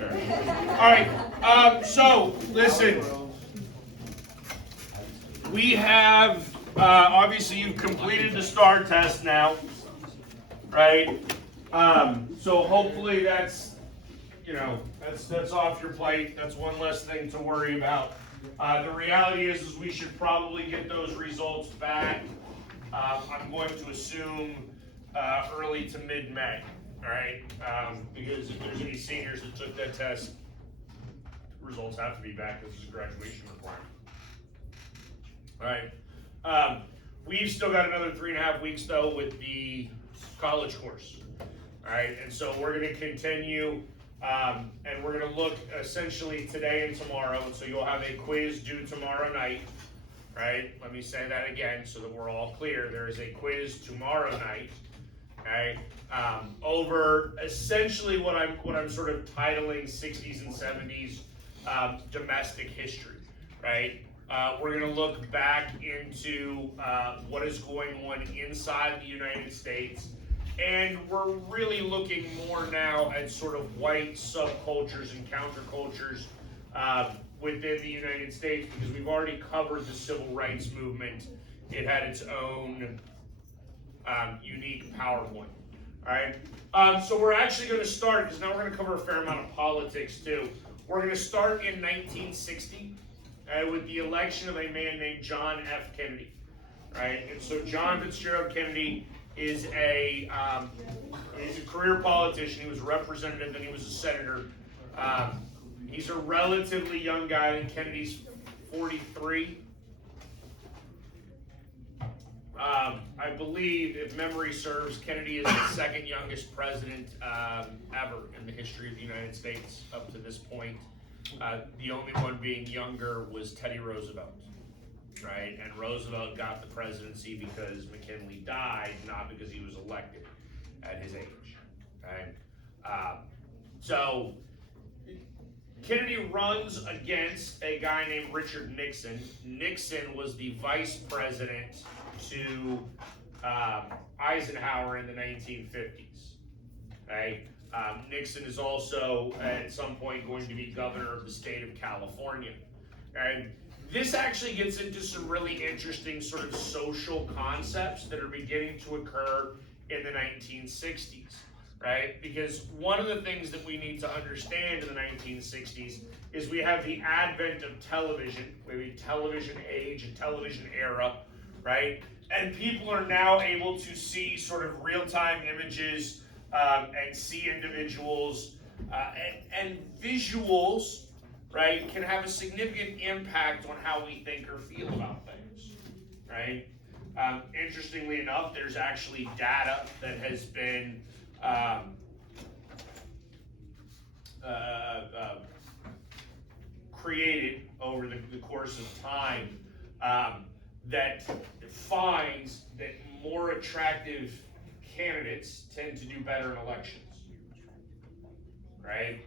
All right. So listen, we have obviously you've completed the STAR test now, right? So hopefully that's that's off your plate. That's one less thing to worry about. The reality is we should probably get those results back. I'm going to assume early to mid-May. All right, because if there's any seniors that took that test, results have to be back because it's a graduation requirement. All right, we've still got another 3.5 weeks though with the college course. All right, and so we're going to continue, and we're going to look essentially today and tomorrow. And so you'll have a quiz due tomorrow night. Right? Let me say that again so that we're all clear. There is a quiz tomorrow night. Okay, over essentially what I'm sort of titling 60s and 70s domestic history, right? We're going to look back into what is going on inside the United States, and we're really looking more now at sort of white subcultures and countercultures within the United States, because we've already covered the civil rights movement. It had its own unique PowerPoint. All right, so we're actually going to start, because now we're going to cover a fair amount of politics too. We're going to start in 1960 with the election of a man named John F. Kennedy. Right, and so John Fitzgerald Kennedy is he's a career politician. He was a representative, then he was a senator. He's a relatively young guy. Kennedy's 43. I believe, if memory serves, Kennedy is the second youngest president ever in the history of the United States up to this point. The only one being younger was Teddy Roosevelt, right? And Roosevelt got the presidency because McKinley died, not because he was elected at his age, okay? So Kennedy runs against a guy named Richard Nixon. Nixon was the vice president to Eisenhower in the 1950s. Okay? Nixon is also at some point going to be governor of the state of California. And this actually gets into some really interesting sort of social concepts that are beginning to occur in the 1960s. Right? Because one of the things that we need to understand in the 1960s is we have the advent of television, maybe television age and television era, right? And people are now able to see sort of real-time images and see individuals, and visuals, right, can have a significant impact on how we think or feel about things, right? Interestingly enough, there's actually data that has been created over the course of time that finds that more attractive candidates tend to do better in elections, right?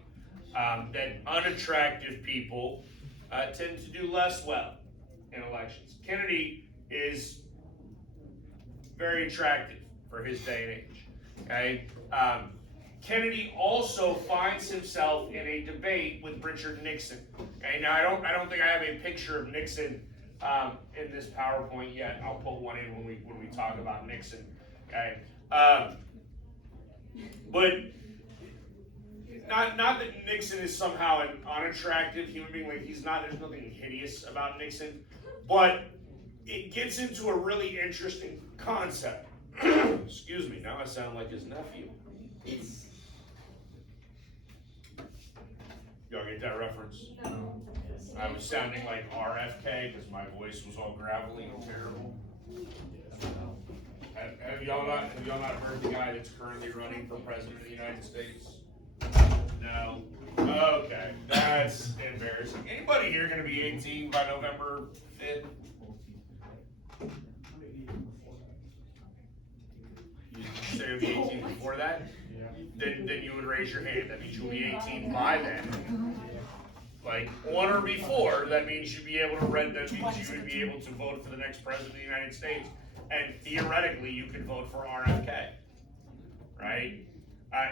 That unattractive people tend to do less well in elections. Kennedy is very attractive for his day and age. Okay. Kennedy also finds himself in a debate with Richard Nixon. Okay. Now I don't think I have a picture of Nixon in this PowerPoint yet. I'll put one in when we talk about Nixon. Okay. But not that Nixon is somehow an unattractive human being. Like he's not. There's nothing hideous about Nixon, but it gets into a really interesting concept. Excuse me, now I sound like his nephew. Y'all get that reference? No. I was sounding like RFK because my voice was all gravelly and terrible. Have y'all not heard the guy that's currently running for president of the United States? No? Okay, that's embarrassing. Anybody here going to be 18 by November 5th? You say you'll be 18 before that? Yeah. Then you would raise your hand. That means you'll be 18 by then. Like on or before, that means you'd be able to read. That means you would be able to vote for the next president of the United States, and theoretically, you could vote for RFK. Right?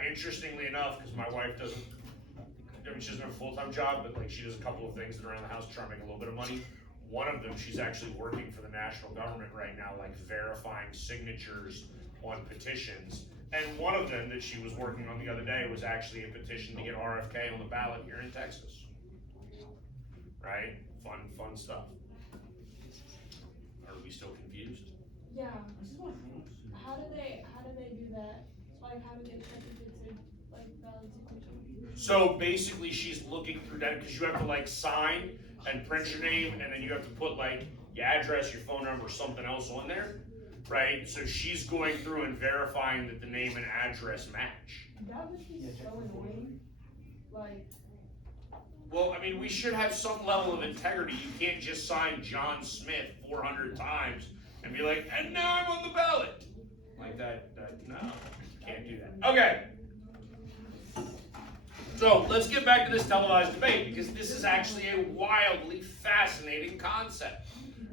Interestingly enough, because my wife doesn't. I mean, she doesn't have a full-time job, but like she does a couple of things that are around the house to try to make a little bit of money. One of them, she's actually working for the national government right now, like verifying signatures on petitions. And one of them that she was working on the other day was actually a petition to get RFK on the ballot here in Texas. Right? Fun stuff. Are we still confused? Yeah. How do they do that? Like, how do they check if it's a valid signature? So basically, she's looking through that because you have to like sign and print your name, and then you have to put like your address, your phone number, something else on there, right? So she's going through and verifying that the name and address match. That would be so annoying. Like. Well, I mean, we should have some level of integrity. You can't just sign John Smith 400 times and be like, and now I'm on the ballot. Like that, no, can't do that. Okay. So let's get back to this televised debate because this is actually a wildly fascinating concept,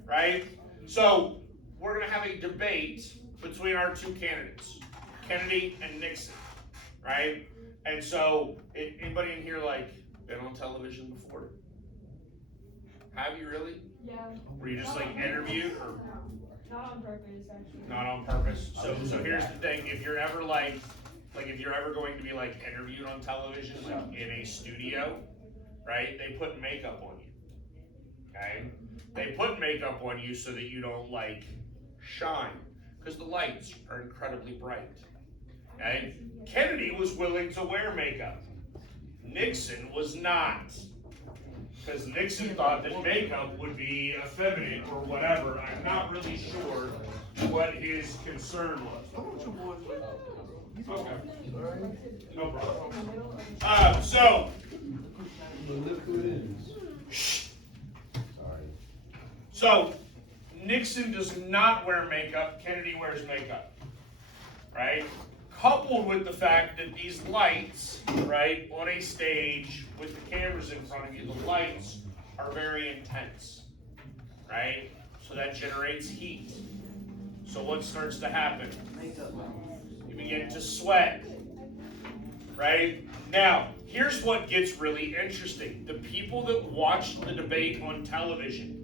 right? So we're gonna have a debate between our two candidates, Kennedy and Nixon, right? And so, anybody in here like been on television before? Have you really? Yeah. Were you just like interviewed or? Not on purpose, actually. Not on purpose. So here's the thing: if you're ever like if you're ever going to be like interviewed on television, like in a studio, right? They put makeup on you. Okay? They put makeup on you so that you don't like shine, because the lights are incredibly bright. Okay? Kennedy was willing to wear makeup. Nixon was not, because Nixon thought that makeup would be effeminate or whatever. I'm not really sure what his concern was. Okay. No problem. So. So, Nixon does not wear makeup. Kennedy wears makeup. Right? Coupled with the fact that these lights, right, on a stage with the cameras in front of you, the lights are very intense, right? So that generates heat. So what starts to happen? You begin to sweat, right? Now, here's what gets really interesting. The people that watched the debate on television,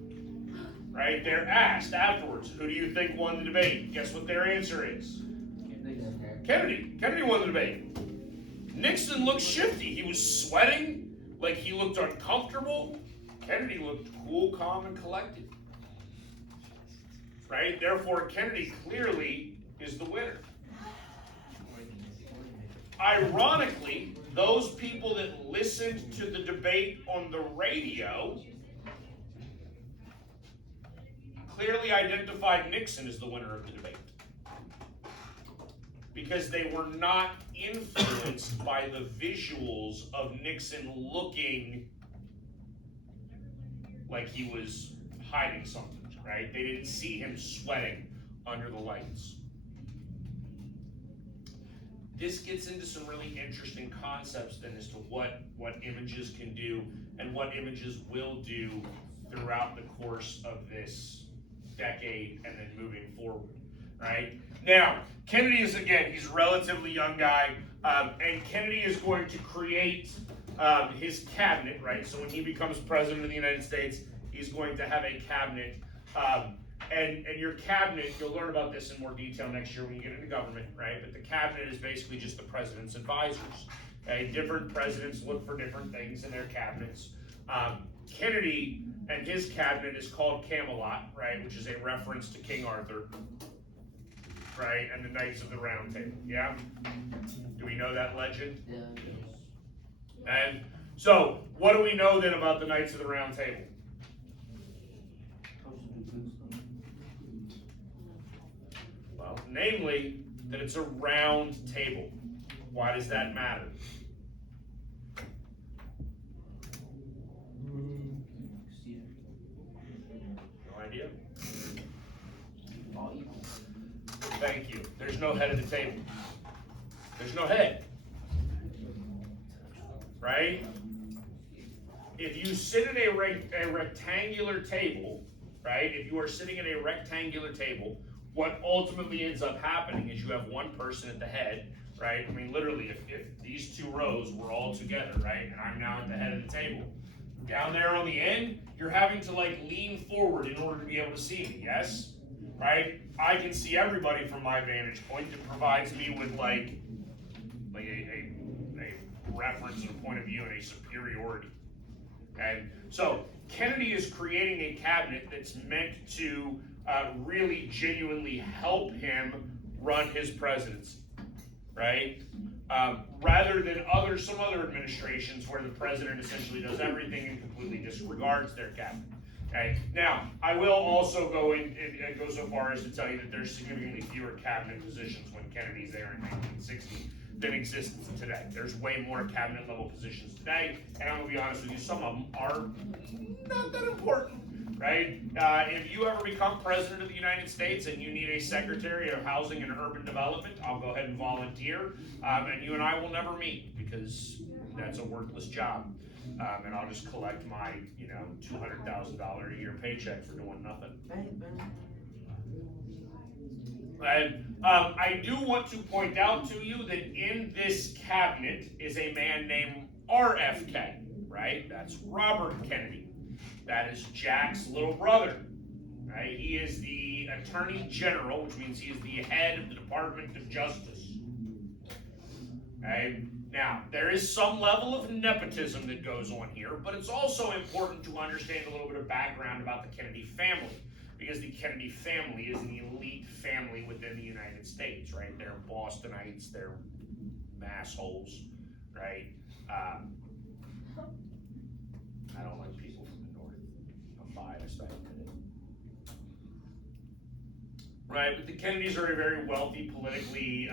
right, they're asked afterwards, who do you think won the debate? Guess what their answer is? Kennedy. Kennedy won the debate. Nixon looked shifty. He was sweating, like he looked uncomfortable. Kennedy looked cool, calm, and collected. Right? Therefore, Kennedy clearly is the winner. Ironically, those people that listened to the debate on the radio clearly identified Nixon as the winner of the debate, because they were not influenced by the visuals of Nixon looking like he was hiding something, right? They didn't see him sweating under the lights. This gets into some really interesting concepts then as to what images can do and what images will do throughout the course of this decade and then moving forward, right? Now, Kennedy is, again, he's a relatively young guy, and Kennedy is going to create his cabinet, right? So when he becomes president of the United States, he's going to have a cabinet, and your cabinet, you'll learn about this in more detail next year when you get into government, right? But the cabinet is basically just the president's advisors, okay? Different presidents look for different things in their cabinets. Kennedy and his cabinet is called Camelot, right? Which is a reference to King Arthur, right? And the Knights of the Round Table, yeah? Do we know that legend? Yeah. And so, what do we know then about the Knights of the Round Table? Well, namely, that it's a round table. Why does that matter? No idea? Thank you. There's no head at the table. There's no head. Right? If you sit at a rectangular table, right? If you are sitting at a rectangular table, what ultimately ends up happening is you have one person at the head, right? I mean, literally, if these two rows were all together, right, and I'm now at the head of the table, down there on the end, you're having to like lean forward in order to be able to see me, yes? Right? I can see everybody from my vantage point. That provides me with like a reference and a point of view and a superiority. Okay? So Kennedy is creating a cabinet that's meant to really genuinely help him run his presidency, right? Rather than some other administrations where the president essentially does everything and completely disregards their cabinet. Okay. Now, I will also go so far as to tell you that there's significantly fewer cabinet positions when Kennedy's there in 1960 than exists today. There's way more cabinet level positions today, and I'm gonna be honest with you, some of them are not that important. Right? If you ever become president of the United States and you need a secretary of housing and urban development, I'll go ahead and volunteer. And you and I will never meet because that's a worthless job. And I'll just collect my, $200,000 a year paycheck for doing nothing. And I do want to point out to you that in this cabinet is a man named RFK, right? That's Robert Kennedy. That is Jack's little brother. Right? He is the Attorney General, which means he is the head of the Department of Justice. Okay? Now, there is some level of nepotism that goes on here, but it's also important to understand a little bit of background about the Kennedy family, because the Kennedy family is an elite family within the United States, right? They're Bostonites, they're massholes, right? I don't like people from the North. I'm biased, I admit it. Right, but the Kennedys are a very wealthy, politically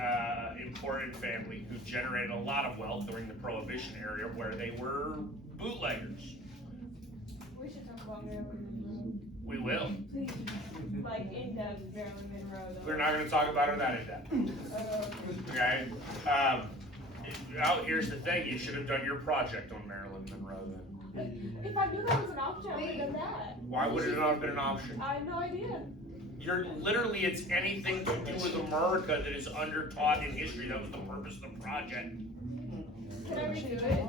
important family who generated a lot of wealth during the Prohibition era where they were bootleggers. We should talk about Marilyn Monroe. We will. Please, like in depth Marilyn Monroe though. We're not going to talk about her that in depth. Okay? Well, here's the thing, you should have done your project on Marilyn Monroe then. If I knew that was an option, I would have done that. Why would it not have been an option? I have no idea. It's anything to do with America that is undertaught in history. That was the purpose of the project. Can I redo it?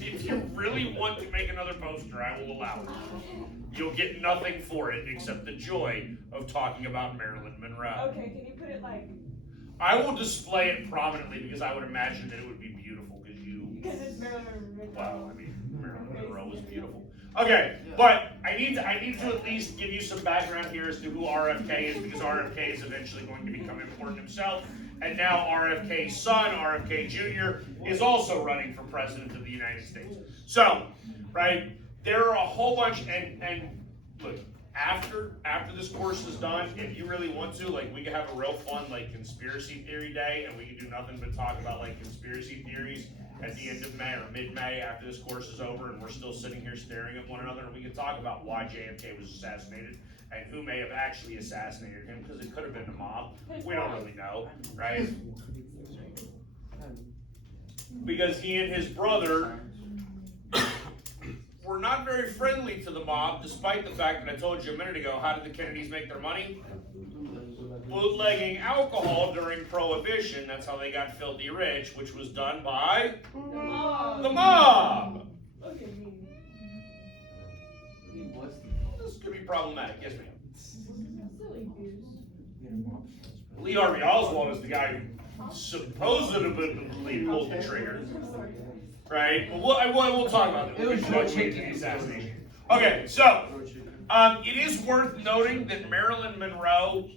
If you really want to make another poster, I will allow it. You'll get nothing for it except the joy of talking about Marilyn Monroe. Okay, can you put it like... I will display it prominently because I would imagine that it would be beautiful Because it's Marilyn Monroe. Well, I mean, Marilyn Monroe was beautiful. Okay, but I need to at least give you some background here as to who RFK is, because RFK is eventually going to become important himself. And now RFK's son, RFK Jr., is also running for president of the United States. So, right, there are a whole bunch, and look, after this course is done, if you really want to, like, we could have a real fun, like, conspiracy theory day, and we could do nothing but talk about, like, conspiracy theories at the end of May or mid-May after this course is over, and we're still sitting here staring at one another, and we can talk about why JFK was assassinated and who may have actually assassinated him, because it could have been the mob. We don't really know, right? Because he and his brother were not very friendly to the mob, despite the fact that I told you a minute ago, how did the Kennedys make their money? Bootlegging alcohol during Prohibition. That's how they got filthy rich, which was done by the mob. Look at me. This could be problematic, yes ma'am. Silly goose. Lee Harvey Oswald is the guy who supposedly pulled the trigger, right? But we'll talk about that. We'll go into the assassination. Okay, so it is worth noting that Marilyn Monroe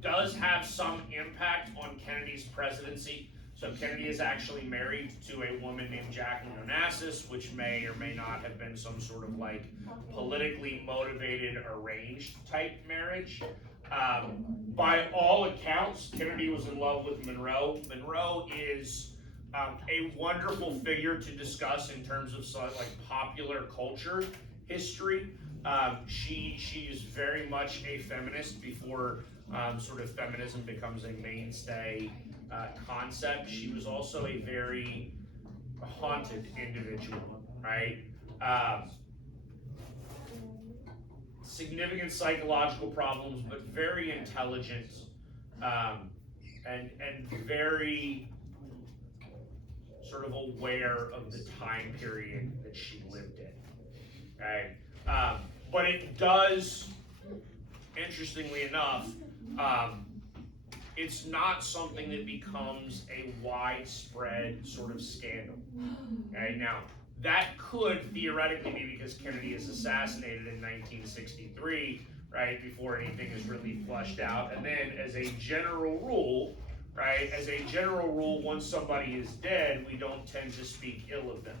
does have some impact on Kennedy's presidency. So Kennedy is actually married to a woman named Jacqueline Onassis, which may or may not have been some sort of like politically motivated, arranged type marriage. By all accounts, Kennedy was in love with Monroe. Monroe is a wonderful figure to discuss in terms of sort of like popular culture history. She is very much a feminist before sort of feminism becomes a mainstay concept. She was also a very haunted individual, right? Significant psychological problems, but very intelligent, and very sort of aware of the time period that she lived in. Okay, but it does, interestingly enough, it's not something that becomes a widespread sort of scandal. Okay, now that could theoretically be because Kennedy is assassinated in 1963, right, before anything is really flushed out. And then as a general rule, right, once somebody is dead, we don't tend to speak ill of them,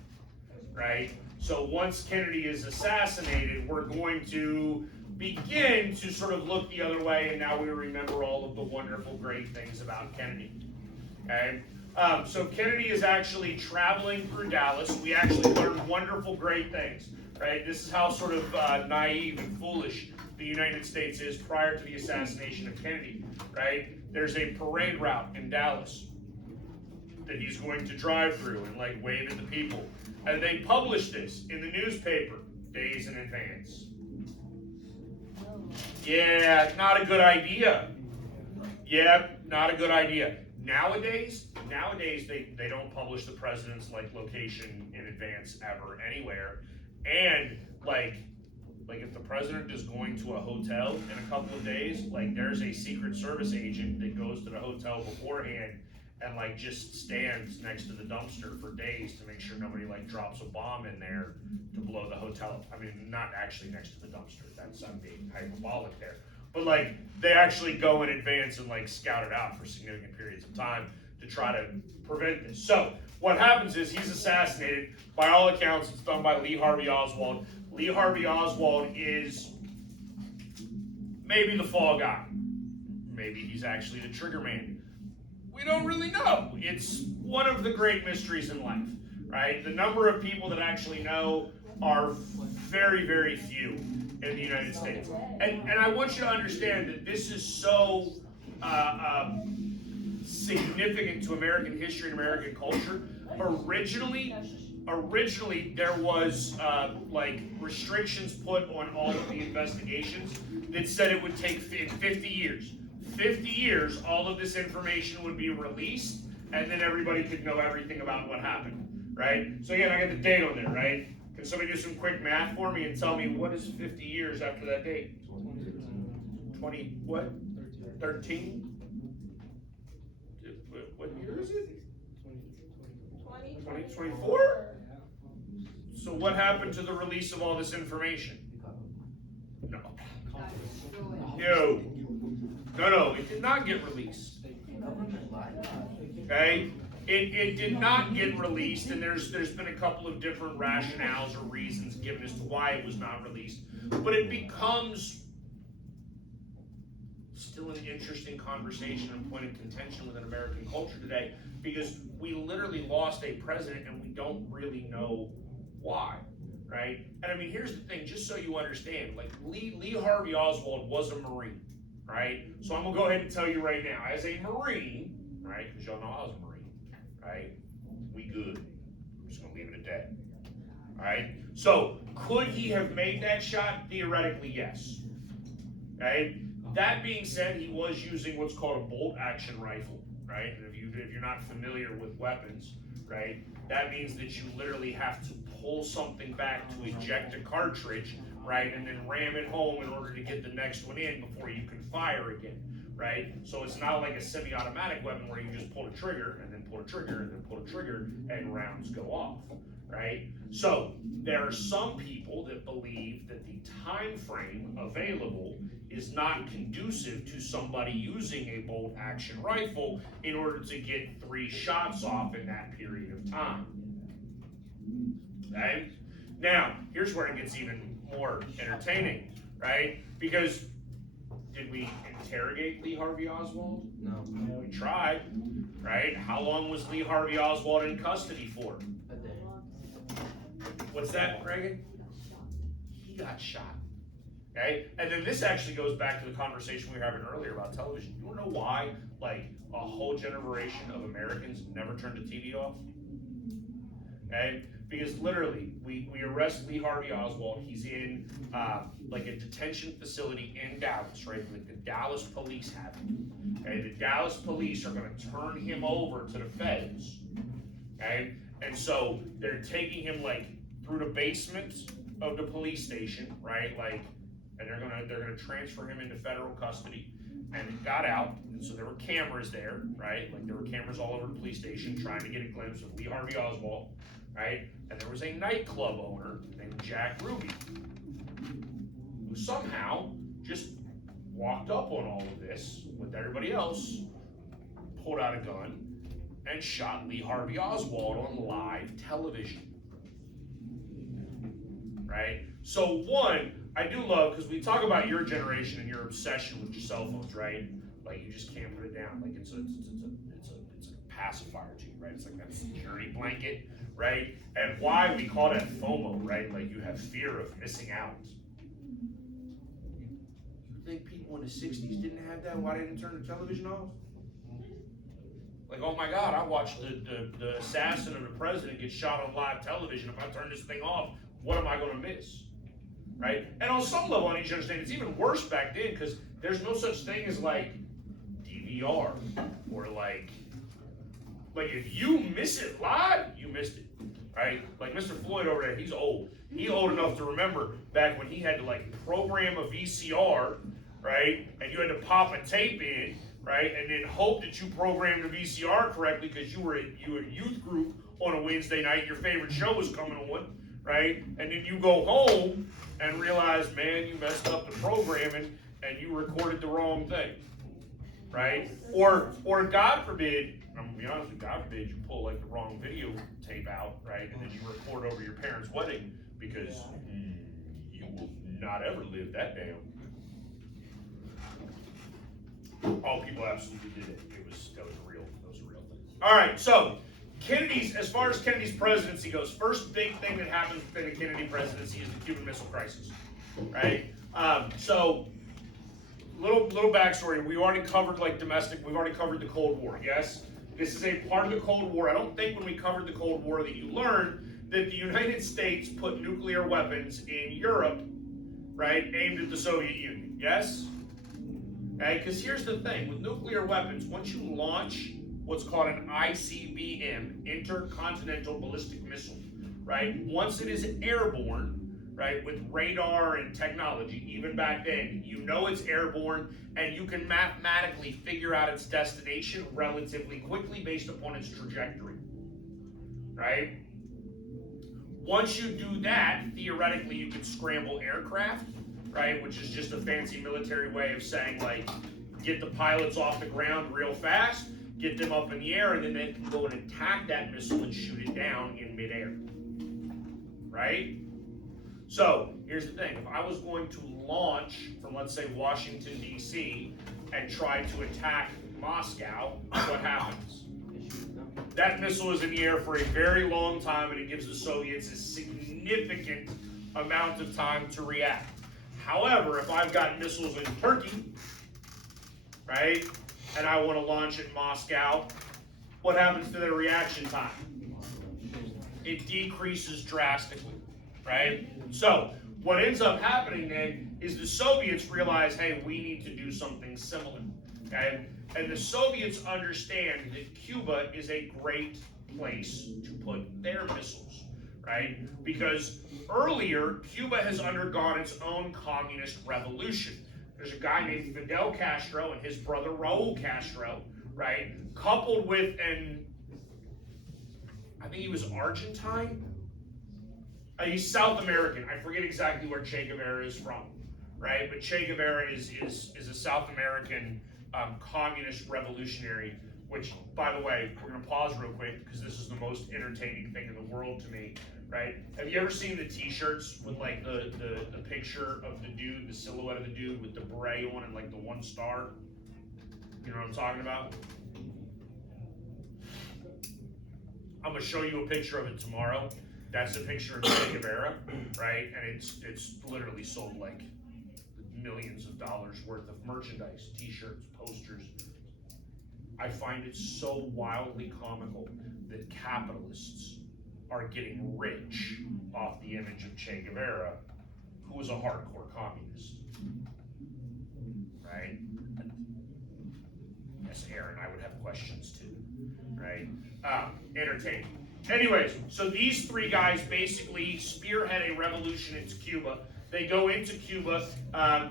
right? So once Kennedy is assassinated, we're going to begin to sort of look the other way, and now we remember all of the wonderful, great things about Kennedy. Okay? So Kennedy is actually traveling through Dallas. We actually learned wonderful, great things. Right? This is how sort of naive and foolish the United States is prior to the assassination of Kennedy. Right? There's a parade route in Dallas that he's going to drive through and like wave at the people. And they publish this in the newspaper days in advance. Yeah, not a good idea. Yep, not a good idea. Nowadays they don't publish the president's like location in advance ever anywhere. And like if the president is going to a hotel in a couple of days, like there's a Secret Service agent that goes to the hotel beforehand and like just stands next to the dumpster for days to make sure nobody like drops a bomb in there to blow the hotel. I mean, not actually next to the dumpster. That's I'm being hyperbolic there. But like they actually go in advance and like scout it out for significant periods of time to try to prevent this. So what happens is he's assassinated. By all accounts, it's done by Lee Harvey Oswald. Lee Harvey Oswald is maybe the fall guy. Maybe he's actually the trigger man. We don't really know. It's one of the great mysteries in life, right? The number of people that actually know are very, very few in the United States. And I want you to understand that this is so significant to American history and American culture. Originally there was like restrictions put on all of the investigations that said it would take 50 years. 50 years, all of this information would be released, and then everybody could know everything about what happened, right? So again, I got the date on there, right? Can somebody do some quick math for me and tell me what is 50 years after that date? 20, what? 13? What year is it? 2024? So what happened to the release of all this information? No, it did not get released. Okay? It did not get released, and there's been a couple of different rationales or reasons given as to why it was not released. But it becomes still an interesting conversation and point of contention within American culture today, because we literally lost a president and we don't really know why, right? And I mean, here's the thing, just so you understand, like Lee Harvey Oswald was a Marine, right? So I'm gonna go ahead and tell you right now, as a Marine, right, because y'all know I was a Marine, right? We good. I'm just gonna leave it at that. All right? So, could he have made that shot? Theoretically, yes. Okay? That being said, he was using what's called a bolt action rifle, right? And if you're not familiar with weapons, right, that means that you literally have to pull something back to eject a cartridge, right, and then ram it home in order to get the next one in before you can fire again, right? So it's not like a semi-automatic weapon where you just pull a trigger and then pull a trigger and then pull a trigger and rounds go off, right? So there are some people that believe that the time frame available is not conducive to somebody using a bolt action rifle in order to get 3 shots off in that period of time. Okay? Now, here's where it gets even more entertaining, right? Because did we interrogate Lee Harvey Oswald? No. We tried, right? How long was Lee Harvey Oswald in custody for? A day. What's that, Reagan? He got shot. Okay? And then this actually goes back to the conversation we were having earlier about television. You wanna know why, like, a whole generation of Americans never turned the TV off? Okay? Because literally, we arrest Lee Harvey Oswald. He's in like a detention facility in Dallas, right? Like the Dallas police have him. Okay, the Dallas police are gonna turn him over to the feds. Okay, and so they're taking him like through the basement of the police station, right? Like, and they're gonna transfer him into federal custody. And it got out, and so there were cameras there, right? Like there were cameras all over the police station trying to get a glimpse of Lee Harvey Oswald, right? And there was a nightclub owner named Jack Ruby, who somehow just walked up on all of this with everybody else, pulled out a gun, and shot Lee Harvey Oswald on live television. Right? So one, I do love, because we talk about your generation and your obsession with your cell phones, right? Like you just can't put it down. Like it's a pacifier to you, right? It's like that security blanket, right? And why we call that FOMO, right? Like you have fear of missing out. You think people in the 60s didn't have that? Why didn't they turn the television off? Like, oh my God, I watched the assassin of the president get shot on live television. If I turn this thing off, what am I going to miss? Right? And on some level, I need you to understand, it's even worse back then because there's no such thing as like DVR or like if you miss it live, you missed it. Right? Like Mr. Floyd over there, he's old. He's old enough to remember back when he had to like program a VCR, right? And you had to pop a tape in, right? And then hope that you programmed the VCR correctly because you were a youth group on a Wednesday night, your favorite show was coming on, right? And then you go home and realize, man, you messed up the programming and you recorded the wrong thing, right? Or God forbid, I'm gonna be honest with you, God forbid you pull like the wrong video tape out, right? And then you record over your parents' wedding because you will not ever live that down. Oh, people absolutely did it. That was a real thing. All right, so Kennedy's, as far as Kennedy's presidency goes, first big thing that happens within the Kennedy presidency is the Cuban Missile Crisis, right? So little backstory. We already covered like domestic. We've already covered the Cold War. Yes, this is a part of the Cold War. I don't think when we covered the Cold War that you learned that the United States put nuclear weapons in Europe, right, aimed at the Soviet Union. Yes. Okay, because here's the thing, with nuclear weapons, once you launch what's called an ICBM, Intercontinental Ballistic Missile, right? Once it is airborne, right, with radar and technology, even back then, you know it's airborne and you can mathematically figure out its destination relatively quickly based upon its trajectory, right? Once you do that, theoretically, you can scramble aircraft, right, which is just a fancy military way of saying, like, get the pilots off the ground real fast, get them up in the air, and then they can go and attack that missile and shoot it down in midair, right? So, here's the thing. If I was going to launch from, let's say, Washington, D.C., and try to attack Moscow, what happens? That missile is in the air for a very long time, and it gives the Soviets a significant amount of time to react. However, if I've got missiles in Turkey, right, and I want to launch in Moscow, what happens to the reaction time? It decreases drastically, right? So what ends up happening then is the Soviets realize, hey, we need to do something similar, okay? And the Soviets understand that Cuba is a great place to put their missiles, right? Because earlier, Cuba has undergone its own communist revolution. There's a guy named Fidel Castro and his brother Raul Castro, right? Coupled with I think he was Argentine. He's South American. I forget exactly where Che Guevara is from, right? But Che Guevara is a South American communist revolutionary, which, by the way, we're going to pause real quick because this is the most entertaining thing in the world to me, right? Have you ever seen the t-shirts with like the picture of the dude, the silhouette of the dude with the beret on and like the one star? You know what I'm talking about? I'm going to show you a picture of it tomorrow. That's a picture of Che Guevara, right? And it's literally sold like millions of dollars worth of merchandise, t-shirts, posters. I find it so wildly comical that capitalists are getting rich off the image of Che Guevara, who was a hardcore communist, right? Yes, Aaron, I would have questions too, right? Entertaining. Anyways, so these three guys basically spearhead a revolution into Cuba. They go into Cuba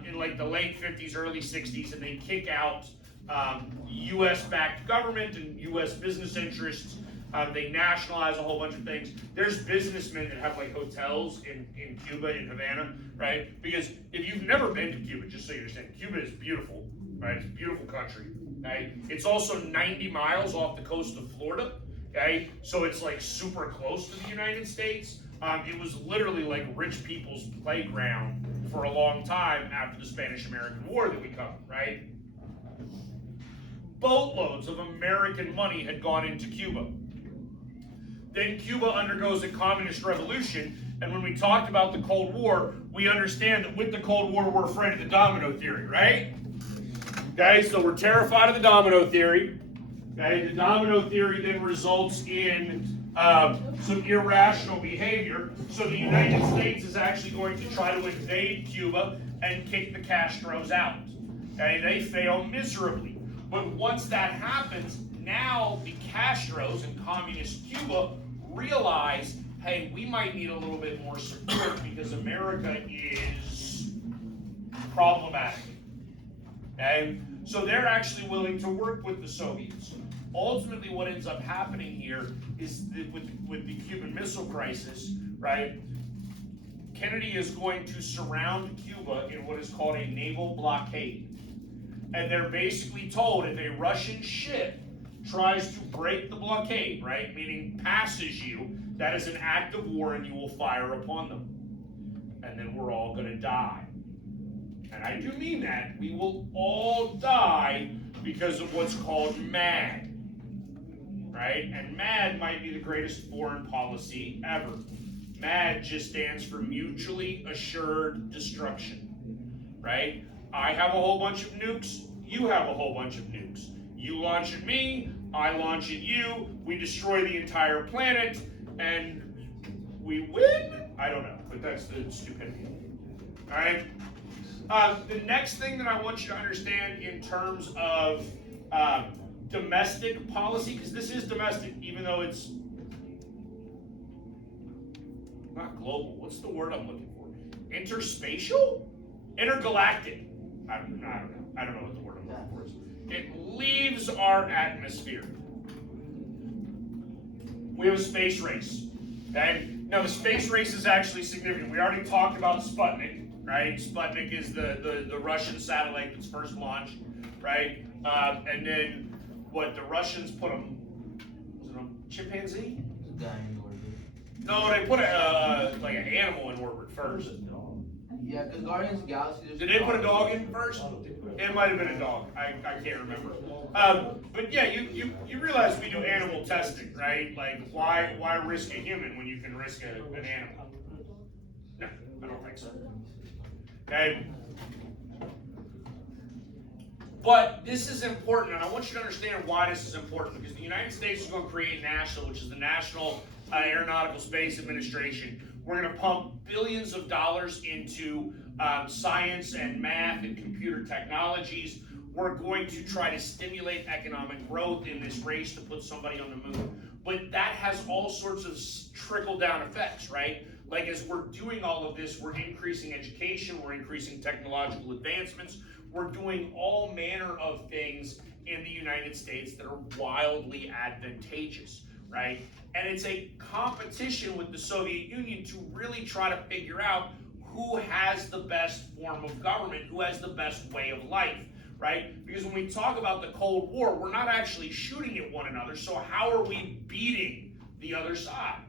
in like the late 50s, early 60s, and they kick out U.S.-backed government and U.S. business interests. They nationalize a whole bunch of things. There's businessmen that have like hotels in Cuba, in Havana, right? Because if you've never been to Cuba, just so you understand, Cuba is beautiful, right? It's a beautiful country, right? It's also 90 miles off the coast of Florida, okay? So it's like super close to the United States. It was literally like rich people's playground for a long time after the Spanish-American War that we covered, right? Boatloads of American money had gone into Cuba. Then Cuba undergoes a communist revolution, and when we talked about the Cold War, we understand that with the Cold War, we're afraid of the domino theory, right? Okay, so we're terrified of the domino theory. Okay, the domino theory then results in some irrational behavior. So the United States is actually going to try to invade Cuba and kick the Castros out. Okay, they fail miserably. But once that happens, now the Castros in communist Cuba realize, hey, we might need a little bit more support because America is problematic. Okay? So they're actually willing to work with the Soviets. Ultimately, what ends up happening here is that with the Cuban Missile Crisis, right, Kennedy is going to surround Cuba in what is called a naval blockade. And they're basically told if a Russian ship tries to break the blockade, right, meaning passes you, that is an act of war and you will fire upon them. And then we're all going to die. And I do mean that. We will all die because of what's called MAD. Right? And MAD might be the greatest foreign policy ever. MAD just stands for Mutually Assured Destruction. Right? I have a whole bunch of nukes. You have a whole bunch of nukes. You launch at me. I launch at you. We destroy the entire planet. And we win? I don't know. But that's the stupidity. All right? The next thing that I want you to understand in terms of domestic policy, because this is domestic, even though it's not global. What's the word I'm looking for? Interspatial? Intergalactic. I don't know. I don't know what the word I'm looking for is. It leaves our atmosphere. We have a space race. Okay? Now, the space race is actually significant. We already talked about Sputnik. Right, Sputnik is the Russian satellite that's first launched, right? And then what the Russians put was it a chimpanzee? The guy in orbit. No, they put like an animal in orbit first. Yeah, because Guardians of the Galaxy. Did they put a dog in first? It might have been a dog. I can't remember. But yeah, you realize we do animal testing, right? Like why risk a human when you can risk an animal? No, I don't think so. Okay. But this is important, and I want you to understand why this is important, because the United States is going to create NASA, which is the National Aeronautical Space Administration. We're going to pump billions of dollars into science and math and computer technologies. We're going to try to stimulate economic growth in this race to put somebody on the moon. But that has all sorts of trickle-down effects, right? Like as we're doing all of this, we're increasing education, we're increasing technological advancements, we're doing all manner of things in the United States that are wildly advantageous, right? And it's a competition with the Soviet Union to really try to figure out who has the best form of government, who has the best way of life, right? Because when we talk about the Cold War, we're not actually shooting at one another, so how are we beating the other side?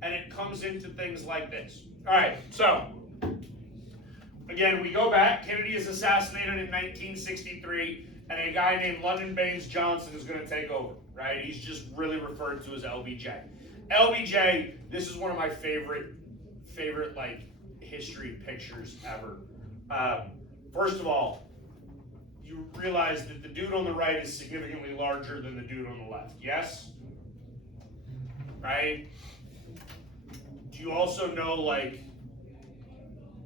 And it comes into things like this. All right, so again, we go back. Kennedy is assassinated in 1963, and a guy named Lyndon Baines Johnson is going to take over, right? He's just really referred to as LBJ. LBJ, this is one of my favorite like history pictures ever. First of all, you realize that the dude on the right is significantly larger than the dude on the left. Yes? Right? Do you also know, like,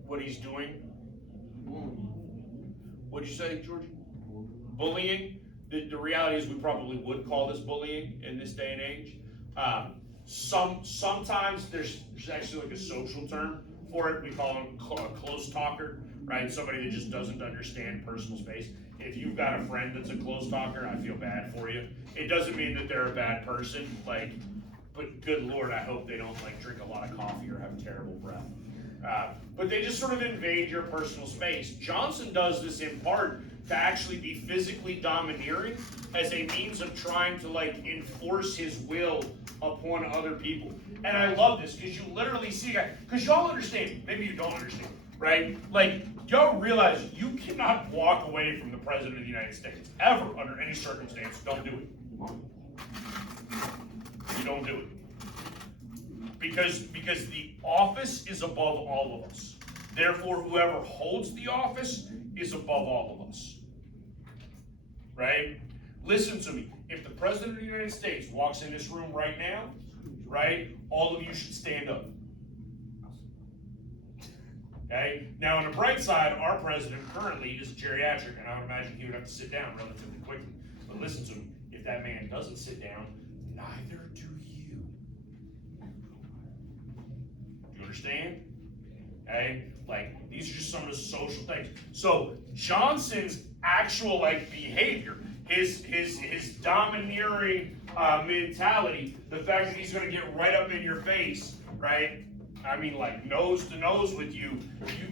what he's doing? Boom. What'd you say, Georgie? bullying. The reality is we probably would call this bullying in this day and age. Sometimes there's actually like a social term for it. We call them a close talker, right? Somebody that just doesn't understand personal space. If you've got a friend that's a close talker, I feel bad for you. It doesn't mean that they're a bad person, like, but good Lord, I hope they don't like drink a lot of coffee or have terrible breath. But they just sort of invade your personal space. Johnson does this in part to actually be physically domineering as a means of trying to like enforce his will upon other people. And I love this because you literally see a guy, because y'all understand, maybe you don't understand, right? Like, y'all realize you cannot walk away from the President of the United States, ever, under any circumstance. Don't do it. You don't do it. Because the office is above all of us. Therefore, whoever holds the office is above all of us. Right? Listen to me. If the President of the United States walks in this room right now, right, all of you should stand up. Okay? Now, on the bright side, our president currently is geriatric, and I would imagine he would have to sit down relatively quickly. But listen to me. If that man doesn't sit down, neither do you. You understand? Okay? Like, these are just some of the social things. So, Johnson's actual, like, behavior, his domineering mentality, the fact that he's going to get right up in your face, right? I mean, like, nose to nose with you.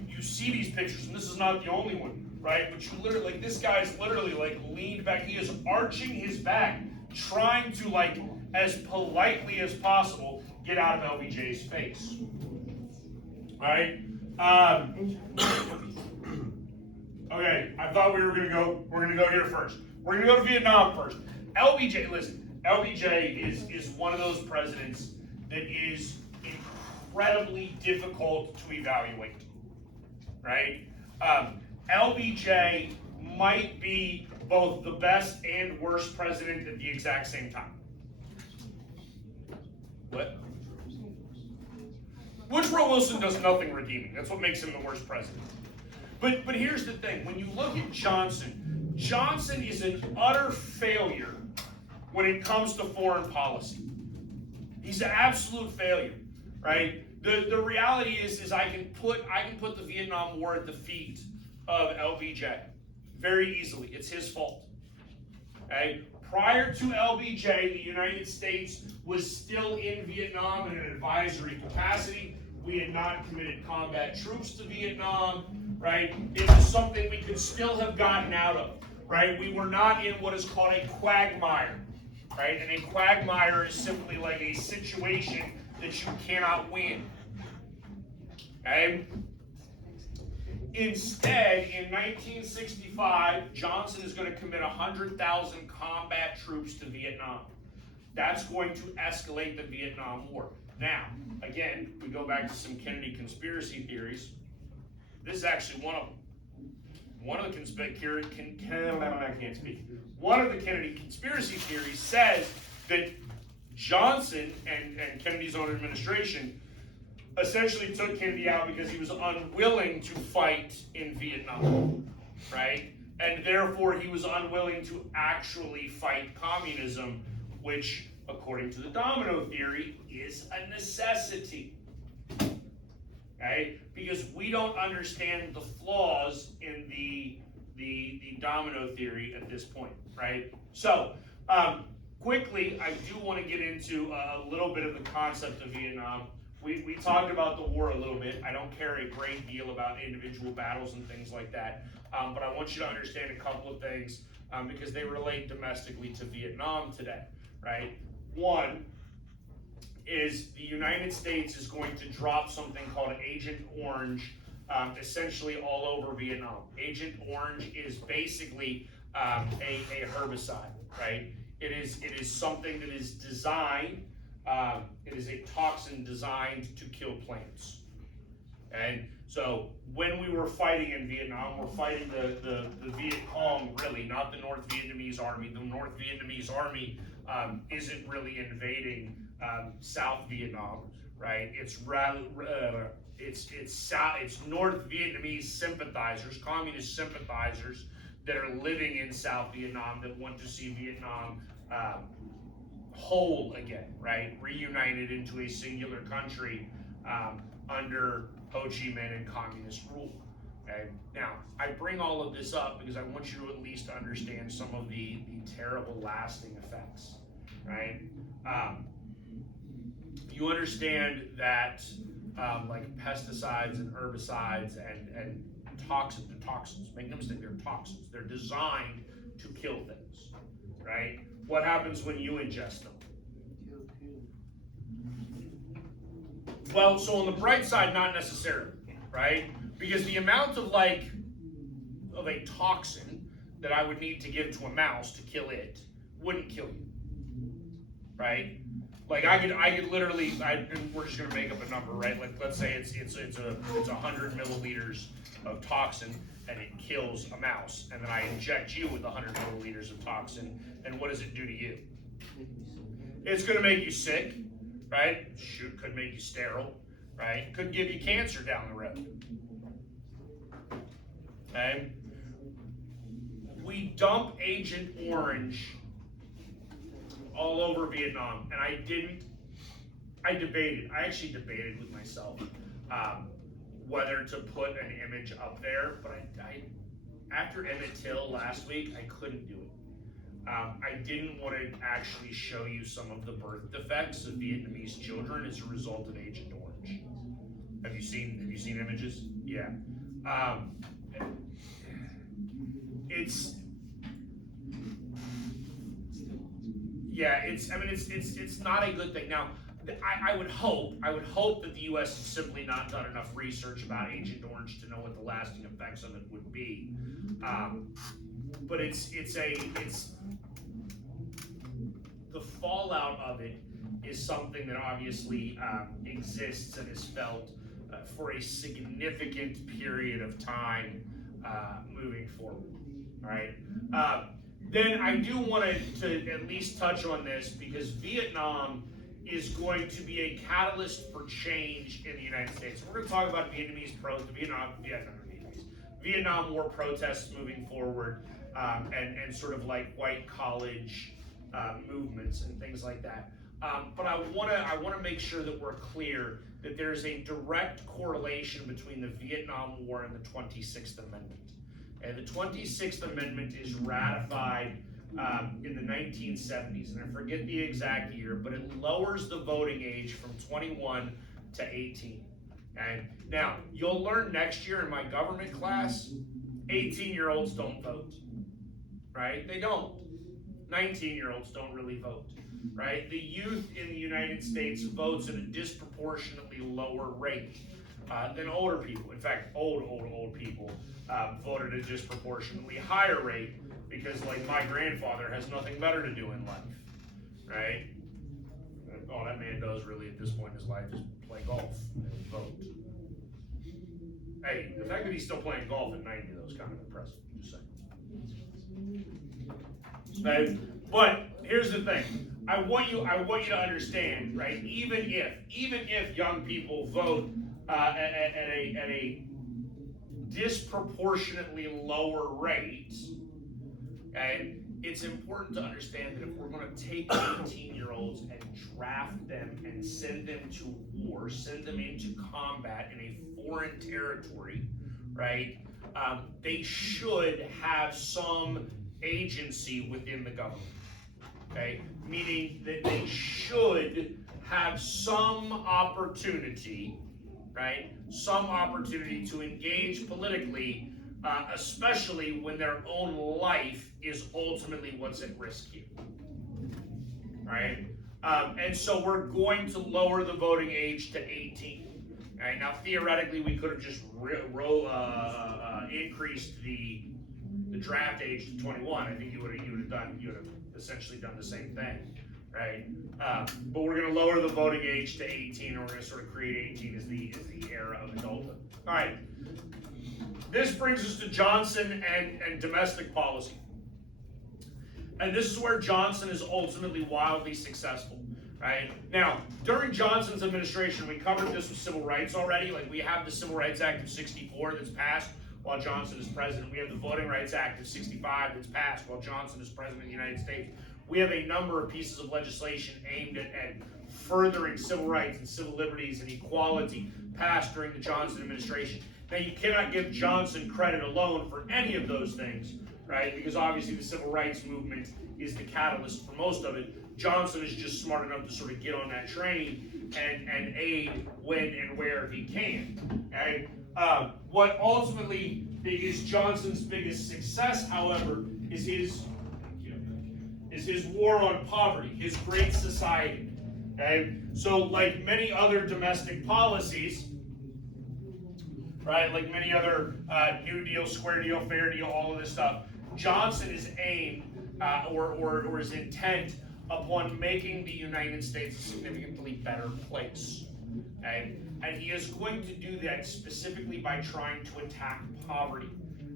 You see these pictures, and this is not the only one, right? But you literally, like, this guy's literally, like, leaned back. He is arching his back, trying to, like, as politely as possible, get out of LBJ's face. All right? Okay, I thought we're gonna go here first. We're gonna go to Vietnam first. LBJ, listen, LBJ is one of those presidents that is incredibly difficult to evaluate, right? LBJ might be both the best and worst president at the exact same time. What? Woodrow Wilson does nothing redeeming. That's what makes him the worst president. But here's the thing. When you look at Johnson, Johnson is an utter failure when it comes to foreign policy. He's an absolute failure, right? The reality is I can put the Vietnam War at the feet of LBJ very easily. It's his fault. Okay? Prior to LBJ, the United States was still in Vietnam in an advisory capacity. We had not committed combat troops to Vietnam, right? It was something we could still have gotten out of, right? We were not in what is called a quagmire, right? And a quagmire is simply like a situation that you cannot win, okay? Instead, in 1965, Johnson is going to commit 100,000 combat troops to Vietnam. That's going to escalate the Vietnam War. Now, again, we go back to some Kennedy conspiracy theories. This is actually one of the Kennedy conspiracy theories says that Johnson and Kennedy's own administration essentially took Kennedy out because he was unwilling to fight in Vietnam, right? And therefore he was unwilling to actually fight communism, which, according to the domino theory, is a necessity. Okay? Because we don't understand the flaws in the domino theory at this point, right? So, quickly, I do want to get into a little bit of the concept of Vietnam. We talked about the war a little bit. I don't care a great deal about individual battles and things like that, but I want you to understand a couple of things because they relate domestically to Vietnam today, right? One is the United States is going to drop something called Agent Orange essentially all over Vietnam. Agent Orange is basically a herbicide, right? It is something that is designed, it is a toxin designed to kill plants. And so when we were fighting in Vietnam, we're fighting the Viet Cong, really, not the North Vietnamese army. The North Vietnamese army isn't really invading South Vietnam, right? It's North Vietnamese sympathizers, communist sympathizers, that are living in South Vietnam that want to see Vietnam whole again, right? Reunited into a singular country under Ho Chi Minh and communist rule. Okay? Now, I bring all of this up because I want you to at least understand some of the terrible lasting effects, right? You understand that like pesticides and herbicides and toxins, make no mistake, they're toxins. They're designed to kill things, right? What happens when you ingest them? Well, so on the bright side, not necessarily, right? Because the amount of a toxin that I would need to give to a mouse to kill it wouldn't kill you, right? Like I could literally, and we're just gonna make up a number, right? Like let's say it's 100 milliliters of toxin and it kills a mouse, and then I inject you with 100 milliliters of toxin, and what does it do to you? It's gonna make you sick, right? Shoot, could make you sterile, right? Could give you cancer down the road. Okay? We dump Agent Orange all over Vietnam, and I actually debated with myself whether to put an image up there, but I after Emmett Till last week, I couldn't do it. I didn't want to actually show you some of the birth defects of Vietnamese children as a result of Agent Orange. Have you seen images? Yeah. It's not a good thing. Now, I would hope that the U.S. has simply not done enough research about Agent Orange to know what the lasting effects of it would be. But the fallout of it is something that obviously exists and is felt for a significant period of time moving forward. All right. Then I do want to at least touch on this because Vietnam is going to be a catalyst for change in the United States. We're going to talk about Vietnam War protests moving forward, and sort of like white college movements and things like that. But I want to make sure that we're clear that there's a direct correlation between the Vietnam War and the 26th Amendment. And the 26th Amendment is ratified in the 1970s, and I forget the exact year, but it lowers the voting age from 21 to 18. And now, you'll learn next year in my government class, 18-year-olds don't vote, right? They don't. 19-year-olds don't really vote, right? The youth in the United States votes at a disproportionately lower rate than older people. In fact, old people voted at a disproportionately higher rate because, like, my grandfather has nothing better to do in life, right? All that man does really at this point in his life is play golf and vote. Hey, the fact that he's still playing golf at 90 though is kind of impressive, just saying. Okay? But here's the thing. I want you to understand, right? Even if young people vote at a disproportionately lower rate, okay, it's important to understand that if we're going to take 18-year-olds and draft them and send them to war, send them into combat in a foreign territory, right, they should have some agency within the government, okay? Meaning that they should have some opportunity, right, some opportunity to engage politically, especially when their own life is ultimately what's at risk here, right? And so we're going to lower the voting age to 18. Right? Now, theoretically, we could have just increased the draft age to 21. I think you would have essentially done the same thing, right? But we're going to lower the voting age to 18, and we're going to sort of create 18 as the era of adulthood. All right. This brings us to Johnson and domestic policy. And this is where Johnson is ultimately wildly successful, right? Now, during Johnson's administration, we covered this with civil rights already. Like, we have the Civil Rights Act of '64 that's passed. while Johnson is president. We have the Voting Rights Act of '65 that's passed while Johnson is president of the United States. We have a number of pieces of legislation aimed at furthering civil rights and civil liberties and equality passed during the Johnson administration. Now, you cannot give Johnson credit alone for any of those things, right? Because obviously the civil rights movement is the catalyst for most of it. Johnson is just smart enough to sort of get on that train and aid when and where he can. Okay? What ultimately is Johnson's biggest success, however, is his war on poverty, his Great Society. Okay? So, like many other domestic policies, right? Like many other New Deal, Square Deal, Fair Deal, all of this stuff, Johnson is aimed or is intent upon making the United States a significantly better place. Okay? And he is going to do that specifically by trying to attack poverty.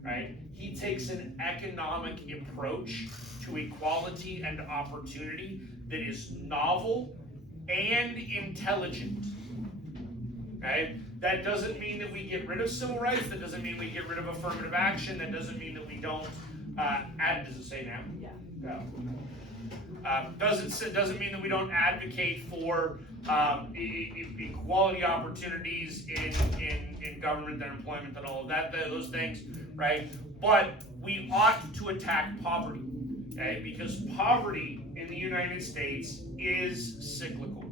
Right? He takes an economic approach to equality and opportunity that is novel and intelligent. Okay? That doesn't mean that we get rid of civil rights. That doesn't mean we get rid of affirmative action. That doesn't mean that we don't does it say now? Yeah. No. Doesn't mean that we don't advocate for equality opportunities in government and employment and all of that, those things, right? But we ought to attack poverty, okay? Because poverty in the United States is cyclical,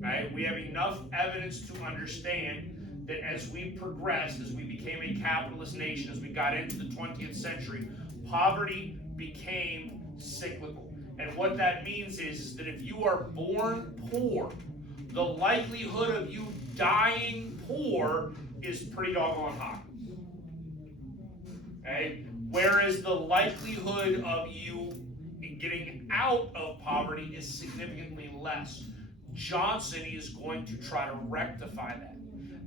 right? We have enough evidence to understand that as we progressed, as we became a capitalist nation, as we got into the 20th century, poverty became cyclical. And what that means is that if you are born poor, the likelihood of you dying poor is pretty doggone high. Okay? Whereas the likelihood of you getting out of poverty is significantly less. Johnson is going to try to rectify that.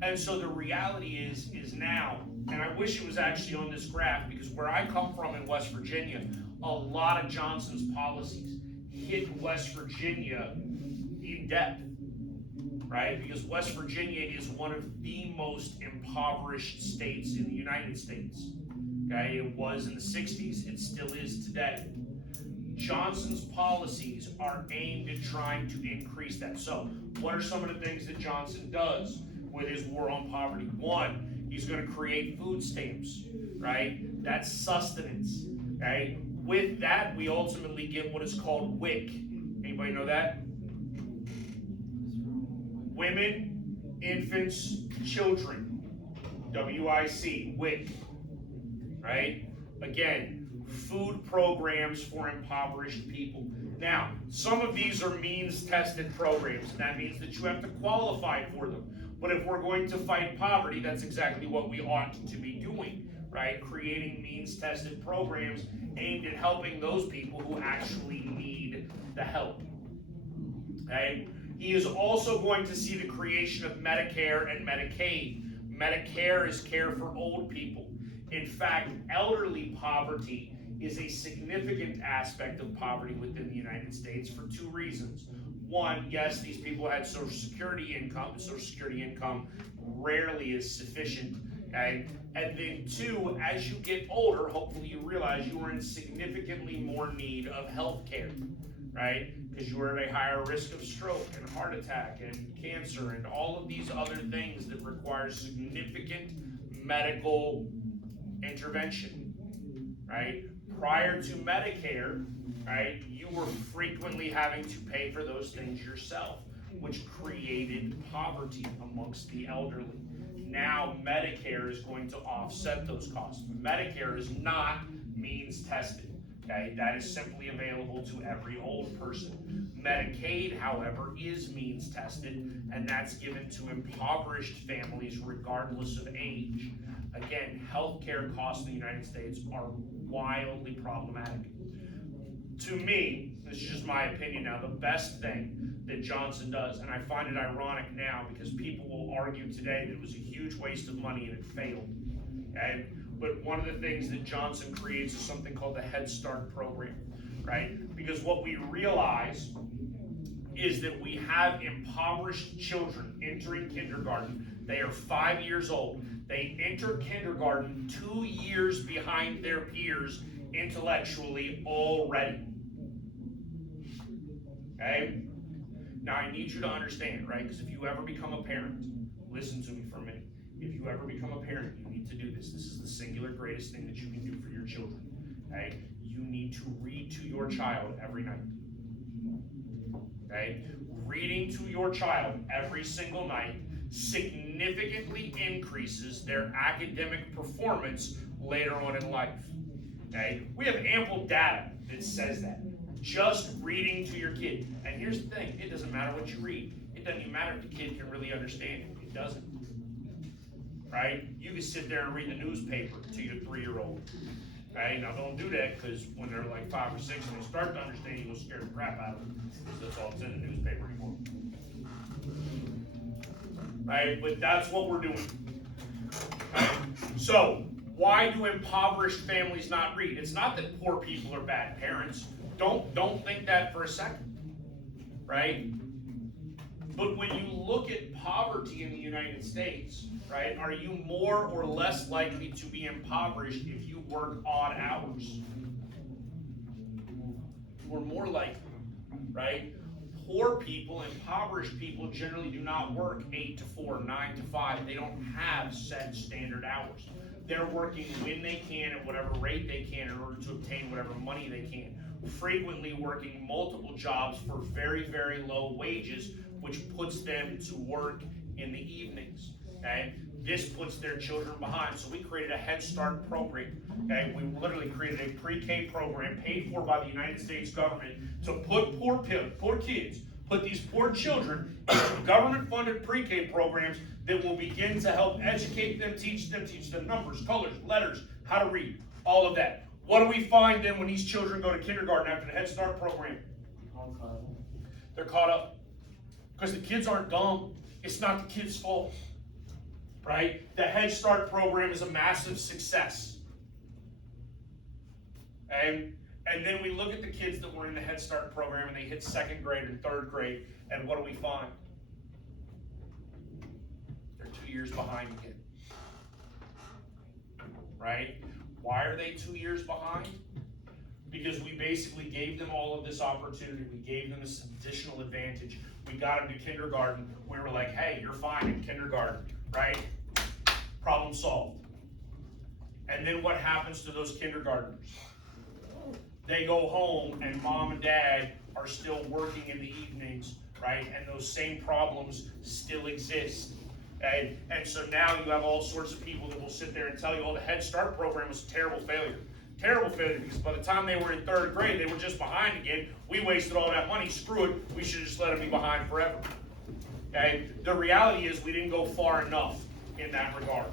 And so the reality is now, and I wish it was actually on this graph, because where I come from in West Virginia, a lot of Johnson's policies hit West Virginia in depth, right? Because West Virginia is one of the most impoverished states in the United States. Okay, it was in the 60s, it still is today. Johnson's policies are aimed at trying to increase that. So, what are some of the things that Johnson does with his war on poverty? One, he's going to create food stamps, right? That's sustenance, okay? With that, we ultimately get what is called WIC. Anybody know that? Women, infants, children. WIC, WIC, right? Again, food programs for impoverished people. Now, some of these are means-tested programs, and that means that you have to qualify for them. But if we're going to fight poverty, that's exactly what we ought to be doing, right? Creating means-tested programs aimed at helping those people who actually need the help. Okay? He is also going to see the creation of Medicare and Medicaid. Medicare is care for old people. In fact, elderly poverty is a significant aspect of poverty within the United States for two reasons. One, yes, these people had Social Security income. Social Security income rarely is sufficient. Okay? And then two, as you get older, hopefully you realize you are in significantly more need of health care, right? Because you are at a higher risk of stroke and heart attack and cancer and all of these other things that require significant medical intervention, right? Prior to Medicare, right, you were frequently having to pay for those things yourself, which created poverty amongst the elderly. Now Medicare is going to offset those costs. Medicare is not means tested. Okay, that is simply available to every old person. Medicaid, however, is means tested, and that's given to impoverished families regardless of age. Again, healthcare costs in the United States are wildly problematic. To me, this is just my opinion now, the best thing that Johnson does, and I find it ironic now because people will argue today that it was a huge waste of money and it failed. Okay? But one of the things that Johnson creates is something called the Head Start program, right? Because what we realize is that we have impoverished children entering kindergarten. They are 5 years old. They enter kindergarten 2 years behind their peers intellectually already. Okay? Now I need you to understand, right? Because if you ever become a parent, listen to me for a minute. If you ever become a parent, you need to do this. This is the singular greatest thing that you can do for your children. Okay? You need to read to your child every night. Okay? Reading to your child every single night significantly increases their academic performance later on in life. Okay? We have ample data that says that. Just reading to your kid. And here's the thing, it doesn't matter what you read. It doesn't even matter if the kid can really understand it. It doesn't. Right? You can sit there and read the newspaper to your 3-year-old. Okay? Now don't do that, because when they're like 5 or 6 and they start to understand, you'll scare the crap out of them. Because that's all that's in the newspaper anymore. Right? But that's what we're doing. Right? So, why do impoverished families not read? It's not that poor people are bad parents. Don't think that for a second. Right? But when you look at poverty in the United States, right, are you more or less likely to be impoverished if you work odd hours? Or more likely, right? Poor people, impoverished people generally do not work 8 to 4, 9 to 5. They don't have set standard hours. They're working when they can at whatever rate they can in order to obtain whatever money they can. Frequently working multiple jobs for very, very low wages, which puts them to work in the evenings. Okay? This puts their children behind. So we created a Head Start program. Okay? We literally created a pre-K program paid for by the United States government to put poor kids, put these poor children in government-funded pre-K programs that will begin to help educate them, teach them numbers, colors, letters, how to read, all of that. What do we find then when these children go to kindergarten after the Head Start program? They're caught up. Because the kids aren't dumb. It's not the kids' fault. Right? The Head Start program is a massive success. And then we look at the kids that were in the Head Start program and they hit 2nd grade and 3rd grade, and what do we find? They're 2 years behind again. Right? Why are they 2 years behind? Because we basically gave them all of this opportunity. We gave them this additional advantage. We got them to kindergarten. We were like, hey, you're fine in kindergarten, right? Problem solved. And then what happens to those kindergartners? They go home and mom and dad are still working in the evenings, right? And those same problems still exist. Okay? And so now you have all sorts of people that will sit there and tell you, oh, the Head Start program was a terrible failure. Terrible failure, because by the time they were in 3rd grade, they were just behind again. We wasted all that money. Screw it. We should just let them be behind forever. Okay? The reality is we didn't go far enough in that regard.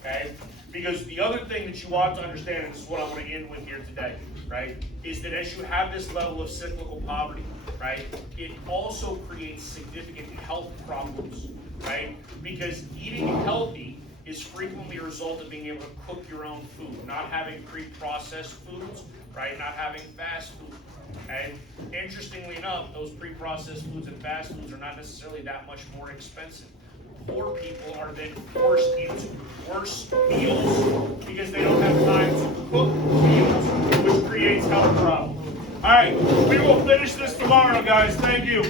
Okay? Because the other thing that you ought to understand, and this is what I want to end with here today, right, is that as you have this level of cyclical poverty, right, it also creates significant health problems, right? Because eating healthy is frequently a result of being able to cook your own food, not having pre-processed foods, right? Not having fast food. And interestingly enough, those pre-processed foods and fast foods are not necessarily that much more expensive. Poor people are then forced into worse meals because they don't have time to cook meals, which creates health problems. All right, we will finish this tomorrow, guys. Thank you.